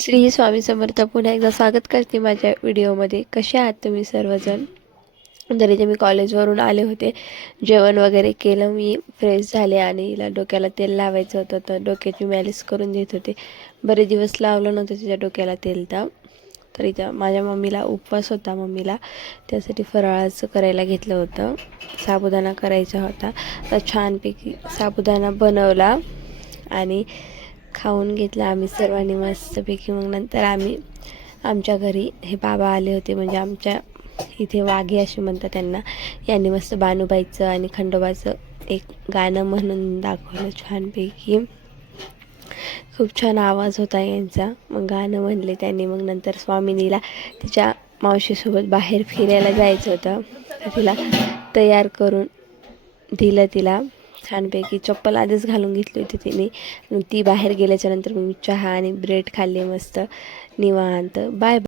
श्री स्वामी समर्थ. पुन्हा एकदा स्वागत करते माझ्या व्हिडिओमध्ये. कसे आहात तुम्ही सर्वजण? तरी मी कॉलेजवरून आले होते, जेवण वगैरे केलं, मी फ्रेश झाले आणि हिला डोक्याला तेल लावायचं होतं तर डोक्याची मॅलिश करून देत होते. बरेच दिवस लावलं नव्हतं तिच्या डोक्याला तेल. तर इथं माझ्या मम्मीला उपवास होता, मम्मीला त्यासाठी फराळाचं करायला घेतलं होतं. साबुदाणा करायचा होता तर छानपैकी साबुदाणा बनवला आणि खाऊन घेतला आम्ही सर्वांनी मस्तपैकी. मग नंतर आम्ही आमच्या घरी हे बाबा आले होते, म्हणजे आमच्या इथे वाघे असे म्हणतात त्यांना. यांनी मस्त बानुबाईचं आणि खंडोबाचं एक गाणं म्हणून दाखवलं छानपैकी. खूप छान आवाज होता यांचा. मग गाणं म्हणले त्यांनी. मग नंतर स्वामिनीला तिच्या मावशीसोबत बाहेर फिरायला जायचं होतं तर तिला तयार करून दिलं. तिला छानपैकी चप्पल आधीच घालून घेतली होती तिने. मग ती बाहेर गेल्याच्यानंतर मग मी चहा आणि ब्रेड खाल्ले मस्त निवांत. बाय.